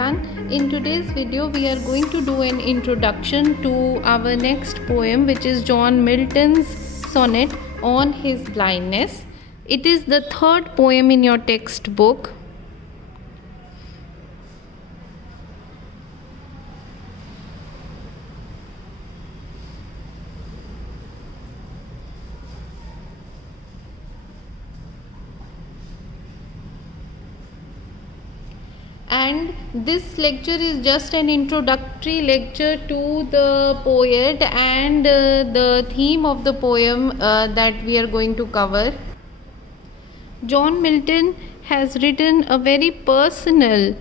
everyone. In today's video we are going to do an introduction to our next poem, which is John Milton's sonnet on his blindness. It is the third poem in your textbook. And this lecture is just an introductory lecture to the poet and the theme of the poem that we are going to cover. John Milton has written a very personal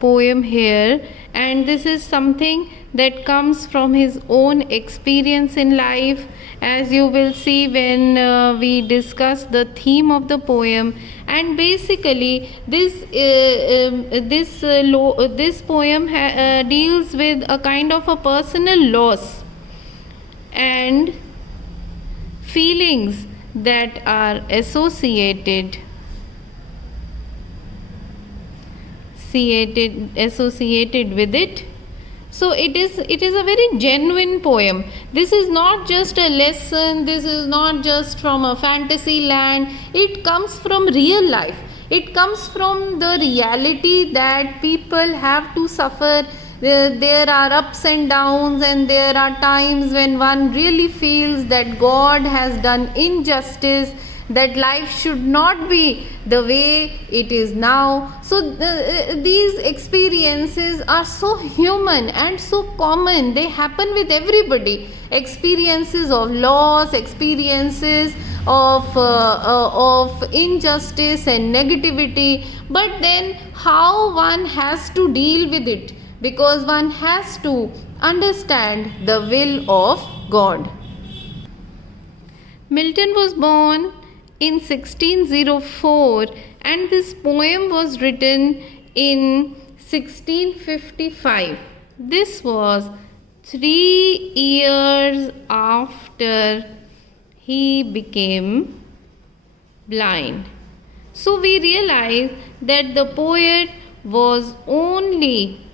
poem here, and this is something that comes from his own experience in life, as you will see when we discuss the theme of the poem. And basically this poem deals with a kind of a personal loss and feelings that are associated with it. So it is a very genuine poem. This is not just a lesson, this is not just from a fantasy land. It comes from real life. It comes from the reality that people have to suffer. There are ups and downs, and there are times when one really feels that God has done injustice, that life should not be the way it is now. So these experiences are so human and so common. They happen with everybody. Experiences of loss, experiences of injustice and negativity. But then how one has to deal with it, because one has to understand the will of God. Milton was born in 1604, and this poem was written in 1655. This was 3 years after he became blind. So we realize that the poet was only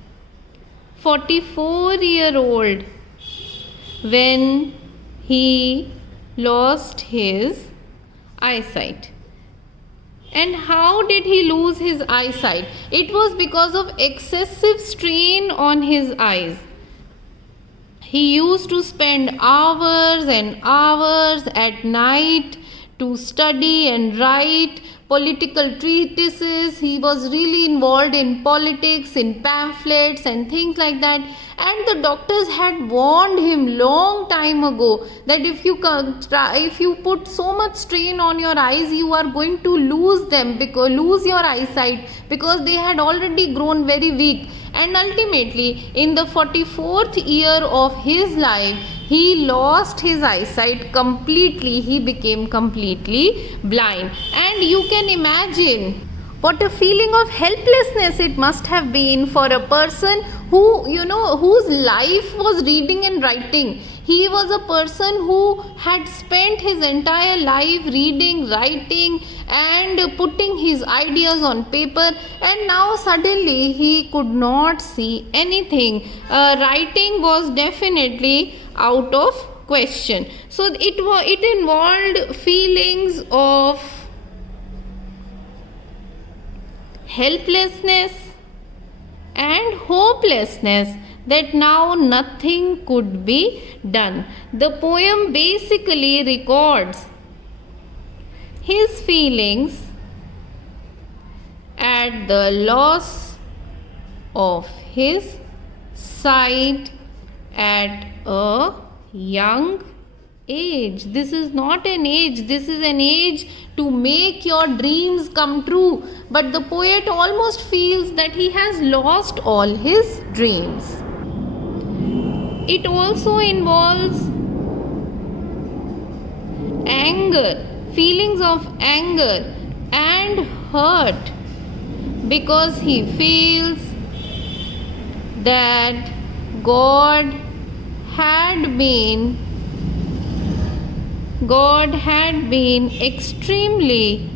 44-year-old when he lost his eyesight. And how did he lose his eyesight? It was because of excessive strain on his eyes. He used to spend hours and hours at night to study and write political treatises. He was really involved in politics, in pamphlets and things like that. And the doctors had warned him long time ago that if you put so much strain on your eyes, you are going to lose your eyesight, because they had already grown very weak. And ultimately, in the 44th year of his life, he lost his eyesight completely. He became completely blind. And you can imagine what a feeling of helplessness it must have been for a person whose life was reading and writing. He was a person who had spent his entire life reading, writing and putting his ideas on paper, and now suddenly he could not see anything. Writing was definitely out of question. So it involved feelings of helplessness and hopelessness, that now nothing could be done. The poem basically records his feelings at the loss of his sight at a young age. This is not an age, this is an age to make your dreams come true. But the poet almost feels that he has lost all his dreams. It also involves anger, feelings of anger and hurt, because he feels that God had been extremely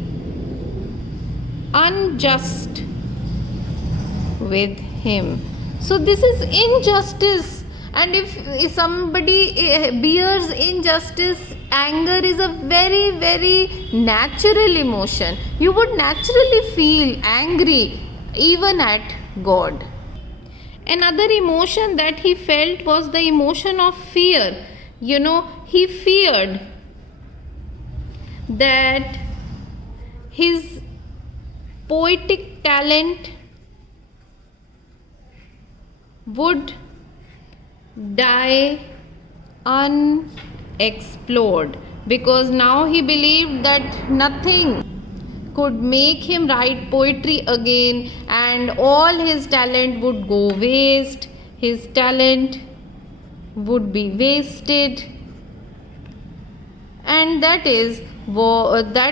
unjust with him. So this is injustice, and if somebody bears injustice, anger is a very, very natural emotion. You would naturally feel angry even at God. Another emotion that he felt was the emotion of fear. He feared that his poetic talent would die unexplored, because now he believed that nothing could make him write poetry again, and all his talent would go waste. His talent would be wasted, and that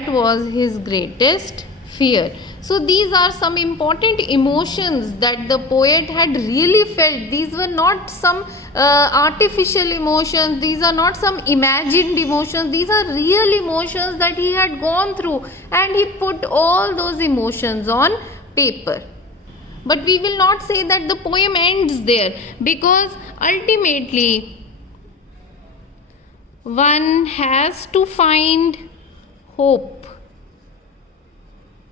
was his greatest fear. So these are some important emotions that the poet had really felt. These were not some artificial emotions. These are not some imagined emotions. These are real emotions that he had gone through, and he put all those emotions on paper. But we will not say that the poem ends there, because ultimately one has to find hope.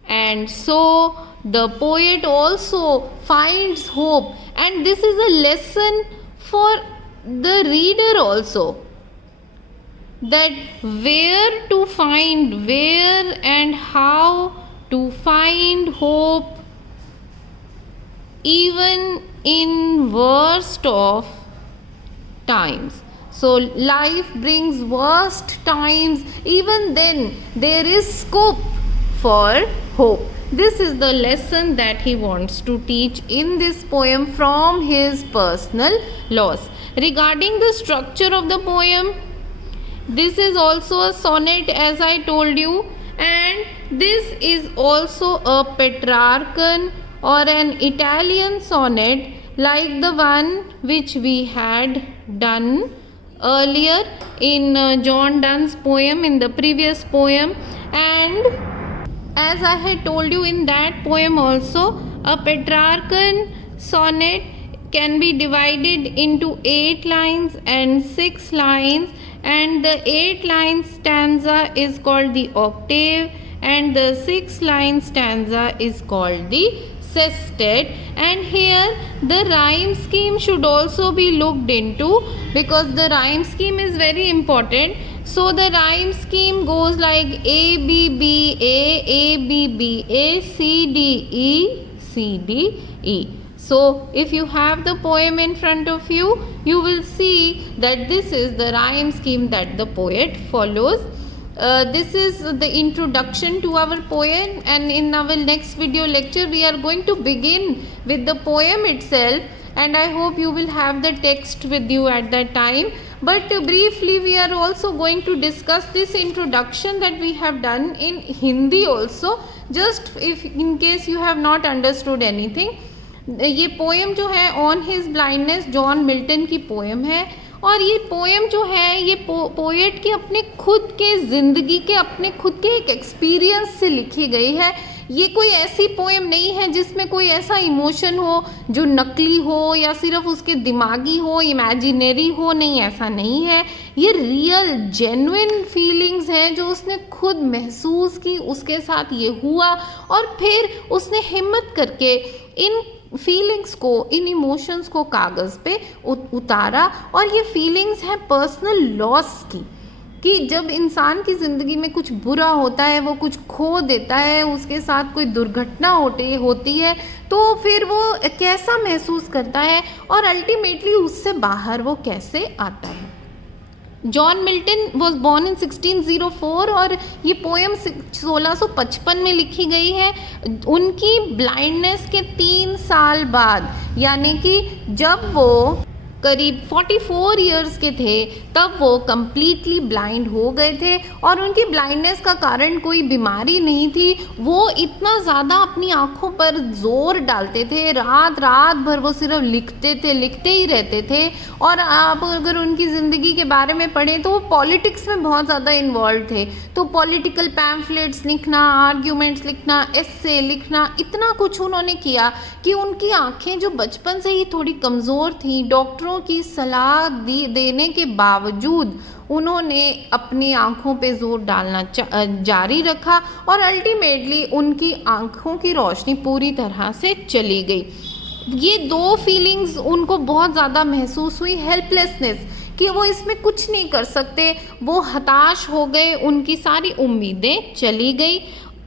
And so the poet also finds hope, and this is a lesson for the reader also, that where and how to find hope even in worst of times. So life brings worst times, even then there is scope for hope. This is the lesson that he wants to teach in this poem from his personal loss. Regarding the structure of the poem, this is also a sonnet, as I told you, and this is also a Petrarchan or an Italian sonnet, like the one which we had done earlier in John Donne's poem, in the previous poem. And as I had told you, in that poem also, a Petrarchan sonnet can be divided into 8 lines and 6 lines, and the 8-line stanza is called the octave, and the 6-line stanza is called the sestet. And here the rhyme scheme should also be looked into, because the rhyme scheme is very important. So the rhyme scheme goes like A B B A B B A C D E C D E. So if you have the poem in front of you, you will see that this is the rhyme scheme that the poet follows. This is the introduction to our poem, and in our next video lecture we are going to begin with the poem itself, and I hope you will have the text with you at that time. But briefly we are also going to discuss this introduction that we have done in Hindi also, just if in case you have not understood anything. ये poem जो है on his blindness John Milton की poem है, और ये poem जो है ये पोएट की अपने खुद के ज़िंदगी के अपने खुद के एक एक्सपीरियंस से लिखी गई है। ये कोई ऐसी पोएम नहीं है जिसमें कोई ऐसा इमोशन हो जो नकली हो या सिर्फ उसके दिमागी हो, इमेजिनरी हो, नहीं, ऐसा नहीं है। ये रियल जेन्युइन फीलिंग्स हैं जो उसने खुद महसूस की, उसके साथ ये हुआ, और फिर उसने हिम्मत करके इन फीलिंग्स को, इन इमोशंस को कागज़ पे उतारा। और ये फीलिंग्स हैं पर्सनल लॉस की, कि जब इंसान की ज़िंदगी में कुछ बुरा होता है, वो कुछ खो देता है, उसके साथ कोई दुर्घटना होती है, तो फिर वो कैसा महसूस करता है और अल्टीमेटली उससे बाहर वो कैसे आता है। John Milton was born in 1604 और ये पोएम 1655 में लिखी गई है। उनकी ब्लाइंडनेस के 3 साल बाद, यानी कि जब वो करीब 44 इयर्स के थे तब वो कम्प्लीटली ब्लाइंड हो गए थे। और उनकी ब्लाइंडनेस का कारण कोई बीमारी नहीं थी, वो इतना ज़्यादा अपनी आँखों पर जोर डालते थे, रात रात भर वो सिर्फ लिखते थे, लिखते ही रहते थे। और आप अगर उनकी ज़िंदगी के बारे में पढ़ें तो वो पॉलिटिक्स में बहुत ज़्यादा इन्वॉल्व थे। तो पॉलिटिकल पैम्फलेट्स लिखना, आर्ग्यूमेंट्स लिखना, एस्से लिखना, इतना कुछ उन्होंने किया कि उनकी आँखें जो बचपन से ही थोड़ी कमज़ोर थी, डॉक्टरों की सलाह देने के बावजूद उन्होंने अपनी आँखों पे जोर डालना जारी रखा और अल्टीमेटली उनकी आँखों की रोशनी पूरी तरह से चली गई। ये दो फीलिंग्स उनको बहुत ज़्यादा महसूस हुई, हेल्पलेसनेस कि वो इसमें कुछ नहीं कर सकते, वो हताश हो गए, उनकी सारी उम्मीदें चली गई।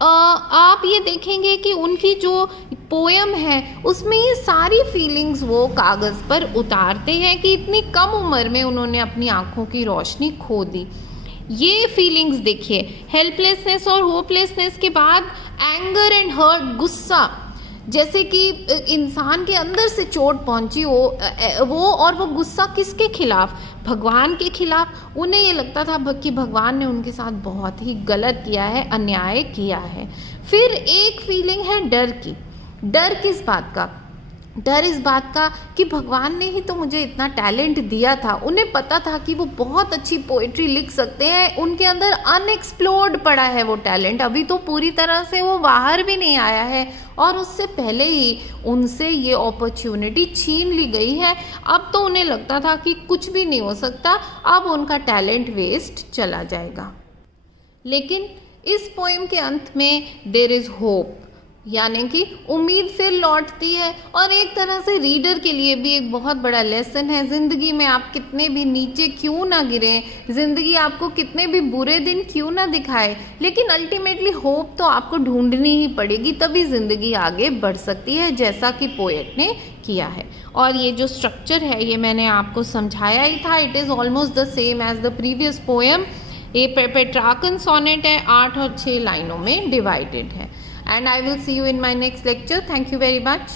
आप ये देखेंगे कि उनकी जो पोयम है उसमें ये सारी फीलिंग्स वो कागज़ पर उतारते हैं कि इतनी कम उम्र में उन्होंने अपनी आँखों की रोशनी खो दी। ये फीलिंग्स देखिए, हेल्पलेसनेस और होपलेसनेस के बाद एंगर एंड हर्ट, गुस्सा, जैसे कि इंसान के अंदर से चोट पहुंची वो और वो गुस्सा किसके खिलाफ? भगवान के खिलाफ। उन्हें ये लगता था कि भगवान ने उनके साथ बहुत ही गलत किया है, अन्याय किया है। फिर एक फीलिंग है डर की। डर किस बात का? डर इस बात का कि भगवान ने ही तो मुझे इतना टैलेंट दिया था। उन्हें पता था कि वो बहुत अच्छी पोइट्री लिख सकते हैं, उनके अंदर अनएक्सप्लोर्ड पड़ा है वो टैलेंट, अभी तो पूरी तरह से वो बाहर भी नहीं आया है और उससे पहले ही उनसे ये अपॉर्चुनिटी छीन ली गई है। अब तो उन्हें लगता था कि कुछ भी नहीं हो सकता, अब उनका टैलेंट वेस्ट चला जाएगा। लेकिन इस पोएम के अंत में देयर इज़ होप, यानी कि उम्मीद फिर लौटती है। और एक तरह से रीडर के लिए भी एक बहुत बड़ा लेसन है। ज़िंदगी में आप कितने भी नीचे क्यों ना गिरें, ज़िंदगी आपको कितने भी बुरे दिन क्यों ना दिखाए, लेकिन अल्टीमेटली होप तो आपको ढूंढनी ही पड़ेगी, तभी ज़िंदगी आगे बढ़ सकती है, जैसा कि पोएट ने किया है। और ये जो स्ट्रक्चर है ये मैंने आपको समझाया ही था, it is almost the same as the previous poem. ये पेट्रार्कन सोनेट है, 8 और 6 लाइनों में डिवाइडेड है। And I will see you in my next lecture. Thank you very much.